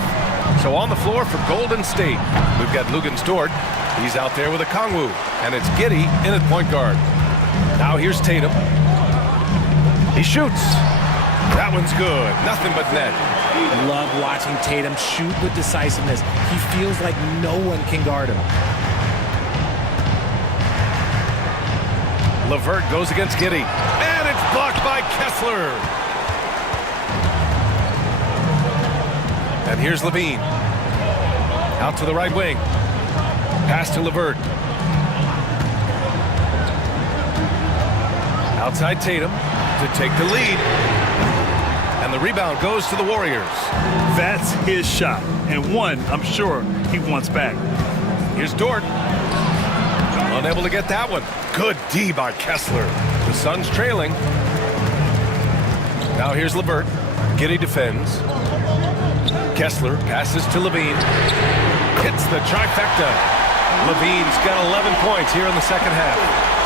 So on the floor for Golden State, we've got Luguentz Dort. He's out there with a Okongwu, and it's Giddey in at point guard. Now here's Tatum. He shoots. That one's good. Nothing but net. Love watching Tatum shoot with decisiveness. He feels like no one can guard him. LeVert goes against Giddey, and it's blocked by Kessler. And here's Levine. Out to the right wing. Pass to LeVert. Outside Tatum to take the lead. And the rebound goes to the Warriors. That's his shot, and one I'm sure he wants back. Here's Dort. Unable to get that one. Good D by Kessler. The Suns trailing. Now here's LeVert. Giddey defends. Kessler passes to Levine. Hits the trifecta. Levine's got 11 points here in the second half.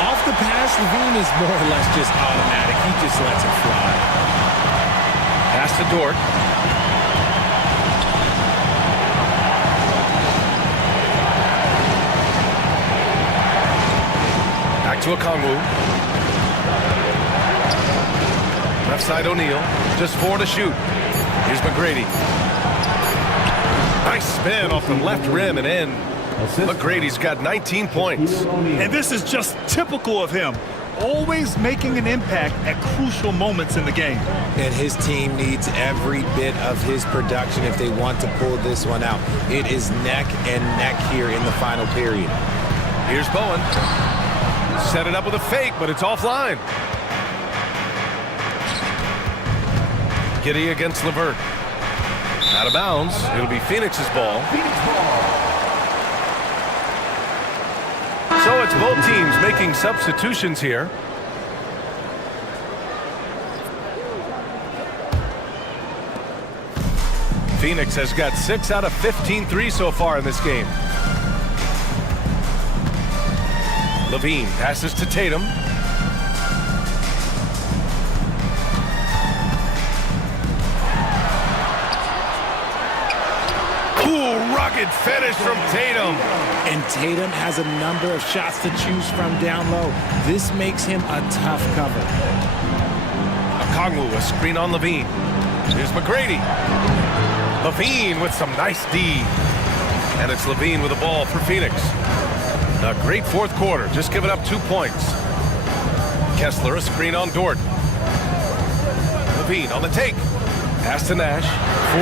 Off the pass, Levine is more or less just automatic. He just lets it fly. Pass to Dort. Back to Okongwu. Left side O'Neal. Just 4 to shoot. Here's McGrady. Nice spin off the left rim and in. McGrady's got 19 points. And this is just typical of him. Always making an impact at crucial moments in the game. And his team needs every bit of his production if they want to pull this one out. It is neck and neck here in the final period. Here's Bowen. Set it up with a fake, but it's offline. Giddey against LeVert. Out of bounds. It'll be Phoenix's ball. So it's both teams making substitutions here. Phoenix has got 6 out of 15 threes so far in this game. Levine passes to Tatum. Ooh, rugged finish from Tatum. And Tatum has a number of shots to choose from down low. This makes him a tough cover. Okongwu, a screen on Levine. Here's McGrady. Levine with some nice D. And it's Levine with the ball for Phoenix. A great fourth quarter, just giving up 2 points. Kessler, a screen on Dort. Levine on the take. Pass to Nash.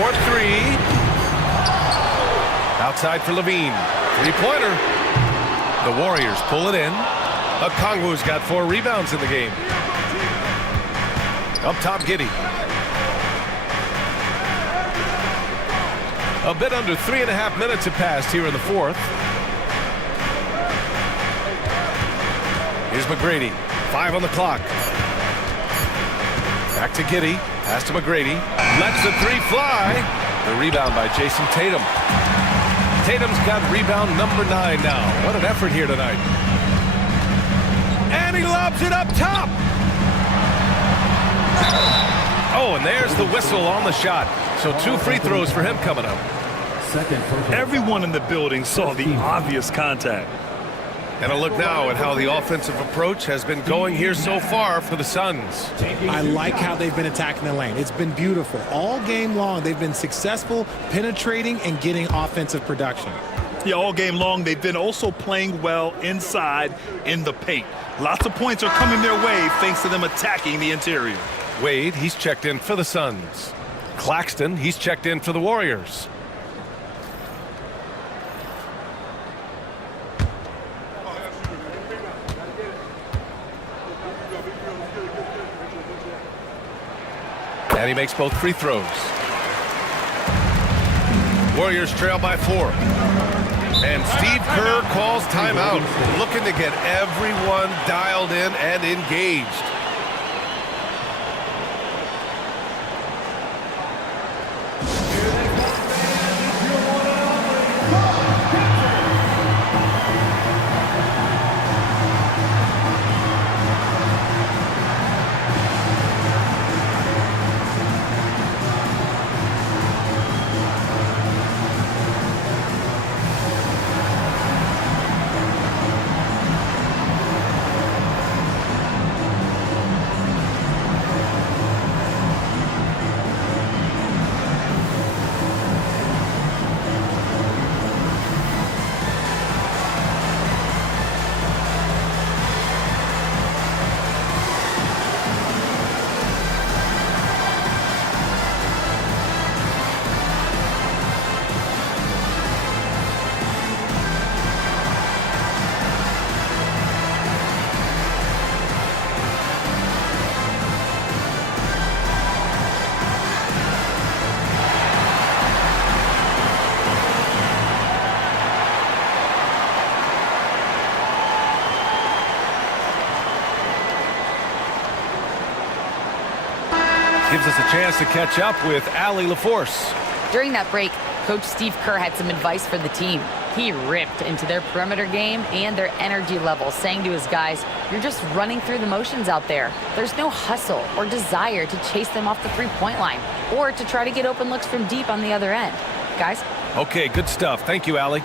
4-3. Outside for Levine. 3-pointer. The Warriors pull it in. Okongwu's got 4 rebounds in the game. Up top, Giddey. A bit under 3.5 minutes have passed here in the fourth. Here's McGrady. 5 on the clock. Back to Giddey. Pass to McGrady. Lets the 3 fly. The rebound by Jason Tatum. Tatum's got rebound number 9 now. What an effort here tonight. And he lobs it up top. Oh, and there's the whistle on the shot. So 2 free throws for him coming up. Everyone in the building saw the obvious contact. And a look now at how the offensive approach has been going here so far for the Suns. I like how they've been attacking the lane. It's been beautiful. All game long, they've been successful penetrating and getting offensive production. Yeah, all game long, they've been also playing well inside in the paint. Lots of points are coming their way thanks to them attacking the interior. Wade, he's checked in for the Suns. Claxton, he's checked in for the Warriors. And he makes both free throws. Warriors trail by 4. And Steve Kerr calls timeout, looking to get everyone dialed in and engaged. Gives us a chance to catch up with Allie LaForce. During that break, Coach Steve Kerr had some advice for the team. He ripped into their perimeter game and their energy level, saying to his guys, you're just running through the motions out there. There's no hustle or desire to chase them off the three-point line or to try to get open looks from deep on the other end. Guys? Okay, good stuff. Thank you, Allie.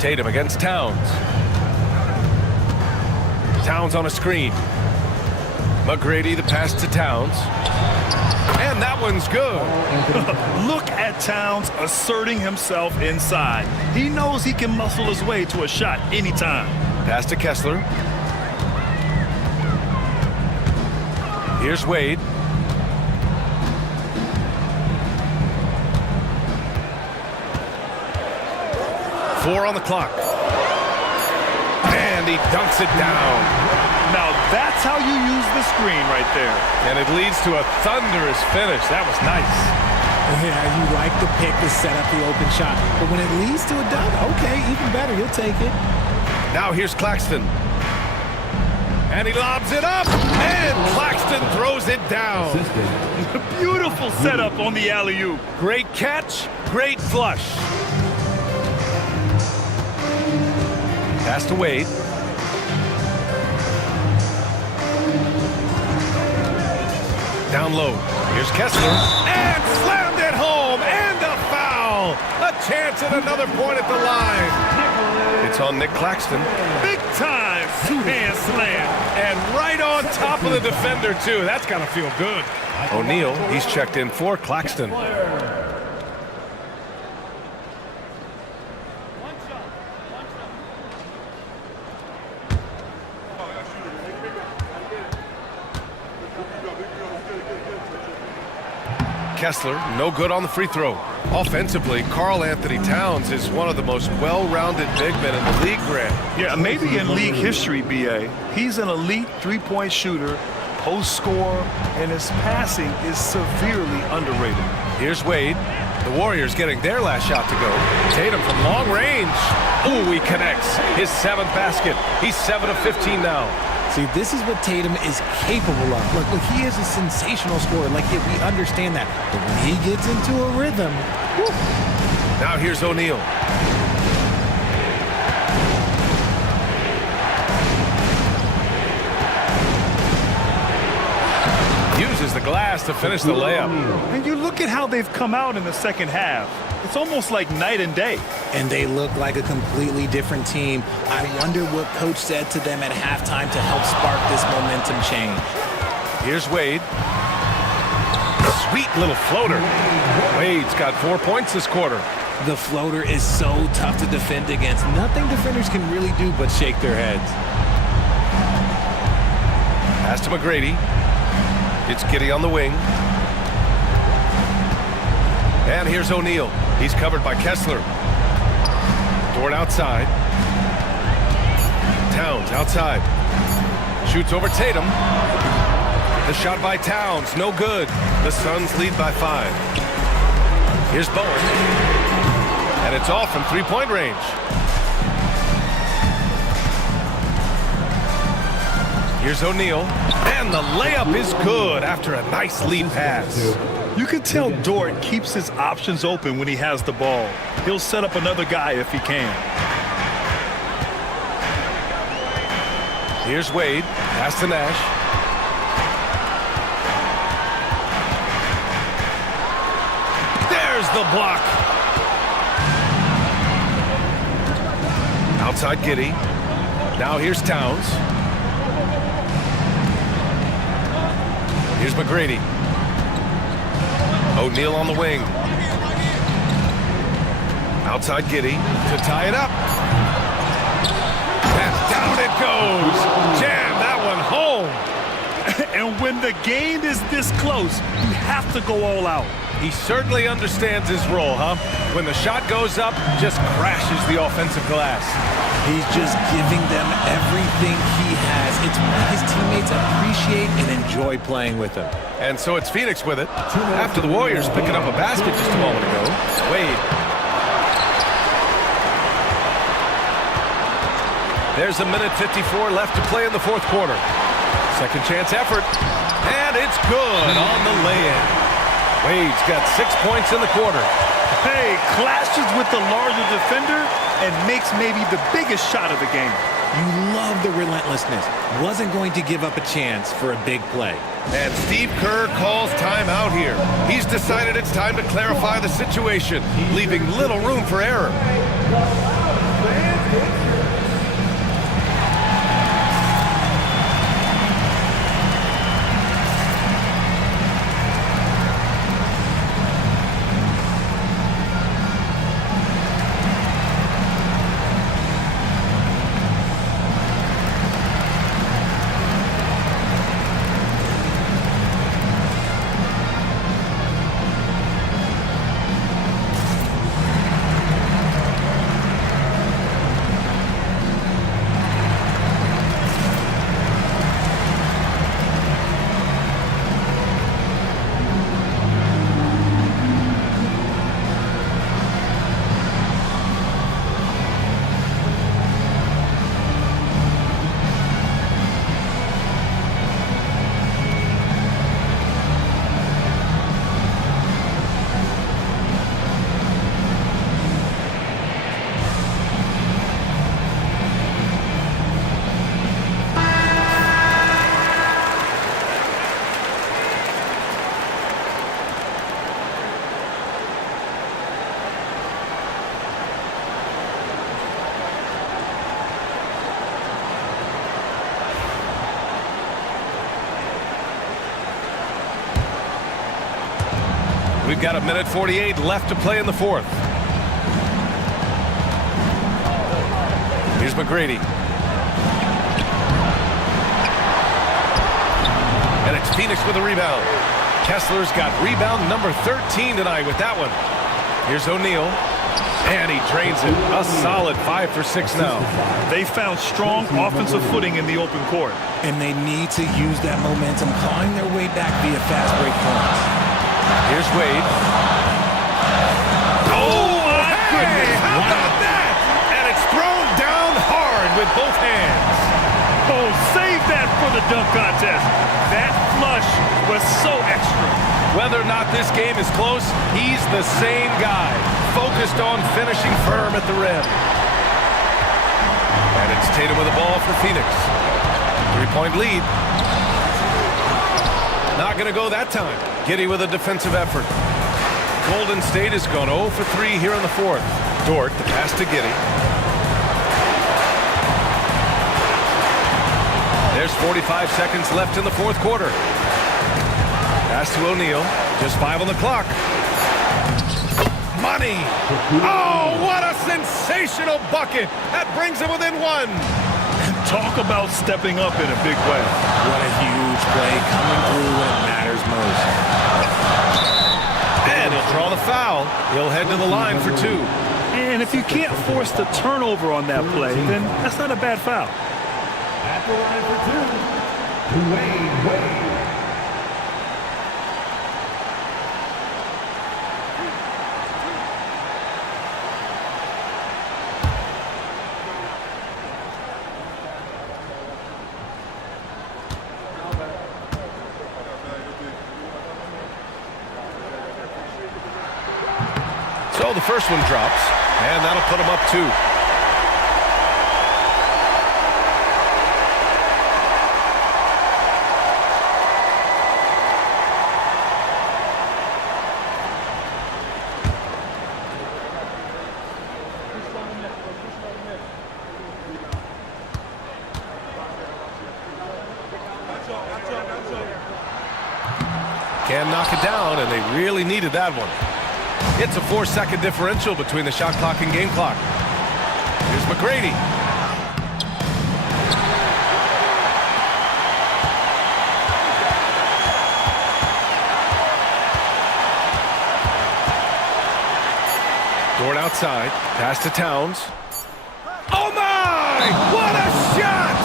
Tatum against Towns. Towns on a screen. McGrady the pass to Towns. And that one's good. Look at Towns asserting himself inside. He knows he can muscle his way to a shot anytime. Pass to Kessler. Here's Wade. Four on the clock. And he dunks it down. Now that's how you use the screen right there. And it leads to a thunderous finish. That was nice. Yeah, you like the pick to set up the open shot. But when it leads to a dunk, okay, even better, you'll take it. Now here's Claxton. And he lobs it up. And Claxton throws it down. Beautiful setup on the alley-oop. Great catch, great flush. Pass to Wade. Down low. Here's Kessler. And slammed it home. And a foul. A chance at another point at the line. It's on Nick Claxton. Big time two-hand slam. And right on top of the defender, too. That's got to feel good. O'Neal, he's checked in for Claxton. Kessler, no good on the free throw. Offensively, Karl Anthony Towns is one of the most well-rounded big men in the league, Grant. Yeah, maybe in league history, B.A. He's an elite three-point shooter, post scorer, and his passing is severely underrated. Here's Wade. The Warriors getting their last shot to go. Tatum from long range. Ooh, he connects. His 7th basket. He's 7 of 15 now. See, this is what Tatum is capable of. Look, he is a sensational scorer. Like, we understand that. But when he gets into a rhythm, whew. Now here's O'Neal. the glass to finish the layup. And you look at how they've come out in the second half. It's almost like night and day. And they look like a completely different team. I wonder what coach said to them at halftime to help spark this momentum change. Here's Wade. Sweet little floater. Wade's got 4 points this quarter. The floater is so tough to defend against. Nothing defenders can really do but shake their heads. Pass to McGrady. It's Giddey on the wing. And here's O'Neal. He's covered by Kessler. Dort outside. Towns outside. Shoots over Tatum. The shot by Towns, no good. The Suns lead by 5. Here's Bowen. And it's off from three-point range. Here's O'Neal. And the layup is good after a nice lead pass. You can tell Dort keeps his options open when he has the ball. He'll set up another guy if he can. Here's Wade. Pass to Nash. There's the block. Outside Giddey. Now here's Towns. Here's McGrady. O'Neal on the wing. Outside Giddey to tie it up. And down it goes. Jam that one home. And when the game is this close, you have to go all out. He certainly understands his role, huh? When the shot goes up, just crashes the offensive glass. He's just giving them everything he has. It's what his teammates appreciate and enjoy playing with him. And so it's Phoenix with it. After the Warriors picking up a basket just a moment ago. Wade. There's a minute 54 left to play in the fourth quarter. Second chance effort. And it's good on the lay-in. Wade's got 6 points in the quarter. Hey, clashes with the larger defender and makes maybe the biggest shot of the game. You love the relentlessness. Wasn't going to give up a chance for a big play. And Steve Kerr calls timeout here. He's decided it's time to clarify the situation, leaving little room for error. We've got a minute 48 left to play in the fourth. Here's McGrady. And it's Phoenix with a rebound. Kessler's got rebound number 13 tonight with that one. Here's O'Neal. And he drains it. A solid 5 for 6 now. They found strong offensive footing in the open court. And they need to use that momentum, clawing their way back via fast break points. Here's Wade. Oh, my goodness. How about that? And it's thrown down hard with both hands. Oh, save that for the dunk contest. That flush was so extra. Whether or not this game is close, he's the same guy, focused on finishing firm at the rim. And it's Tatum with the ball for Phoenix. 3-point lead. Not going to go that time. Giddy with a defensive effort. Golden State has gone 0 for 3 here in the fourth. Dort, the pass to Giddy. There's 45 seconds left in the fourth quarter. Pass to O'Neal. Just 5 on the clock. Money. Oh, what a sensational bucket. That brings him within 1. Talk about stepping up in a big way. What a huge play coming through when it matters most. And he'll draw the foul. He'll head to the line for 2. And if you can't force the turnover on that play, then that's not a bad foul. At the line for 2, Wade. So the first one drops, and that'll put him up 2. Can knock it down, and they really needed that one. It's a 4-second differential between the shot clock and game clock. Here's McGrady. Dort outside. Pass to Towns. Oh my! What a shot!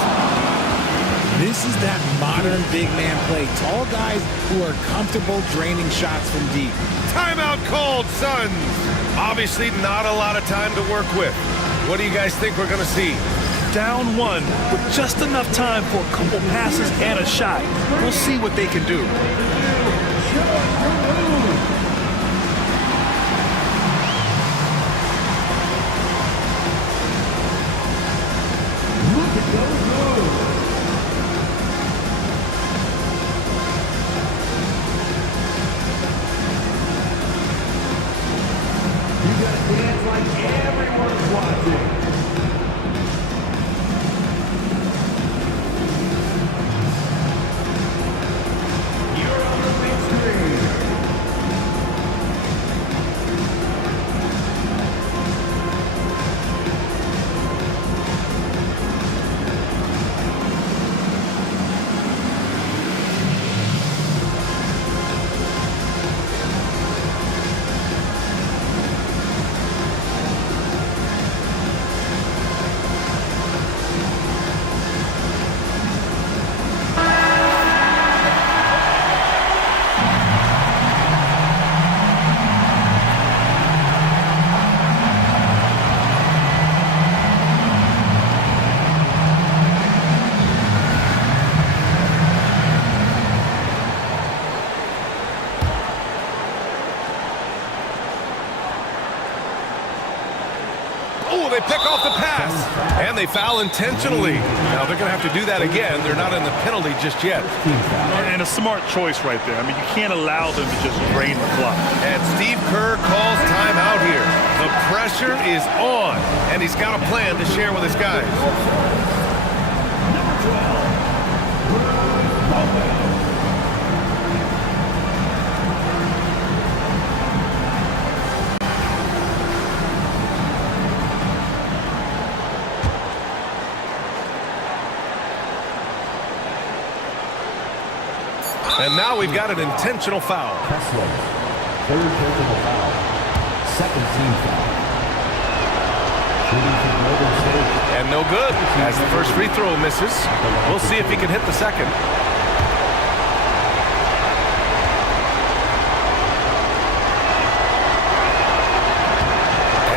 This is that modern big man play. Tall guys who are comfortable draining shots from deep. Timeout called, Suns. Obviously not a lot of time to work with. What do you guys think we're going to see? Down 1 with just enough time for a couple passes and a shot. We'll see what they can do. Dance like everyone's watching. You're on the big screen. Oh, they pick off the pass. And they foul intentionally. Now, they're going to have to do that again. They're not in the penalty just yet. And a smart choice right there. I mean, you can't allow them to just drain the clock. And Steve Kerr calls timeout here. The pressure is on, and he's got a plan to share with his guys. Number 12, And now we've got an intentional foul. Kessler, third personal foul. Second team foul. Shooting from Golden State. And no good, as the first free throw misses. We'll see if he can hit the second.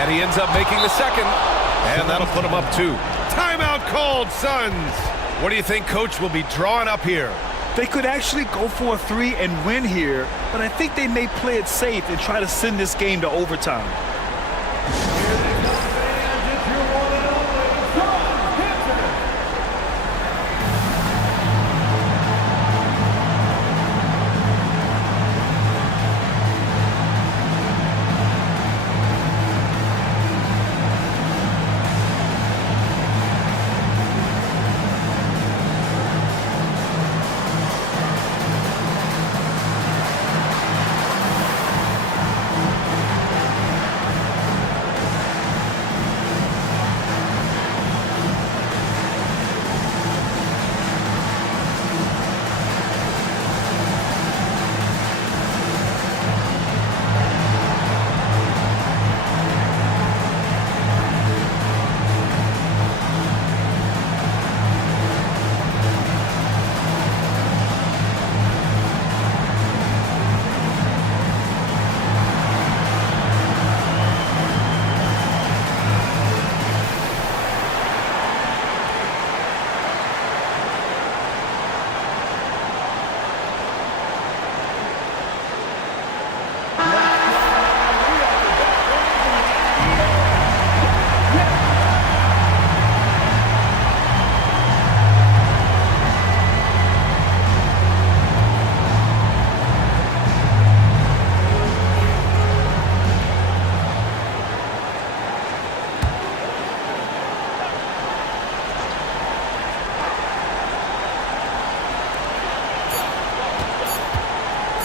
And he ends up making the second. And that'll put him up 2. Timeout called, Suns. What do you think Coach will be drawing up here? They could actually go for a 3 and win here, but I think they may play it safe and try to send this game to overtime.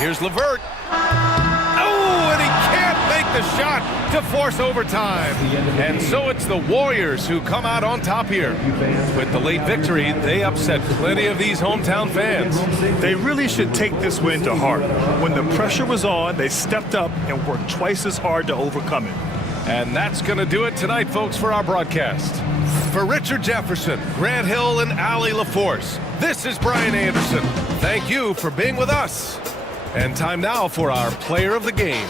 Here's Levert. Oh, and he can't make the shot to force overtime. And so it's the Warriors who come out on top here. With the late victory, they upset plenty of these hometown fans. They really should take this win to heart. When the pressure was on, they stepped up and worked twice as hard to overcome it. And that's going to do it tonight, folks, for our broadcast. For Richard Jefferson, Grant Hill, and Allie LaForce, this is Brian Anderson. Thank you for being with us. And time now for our player of the game.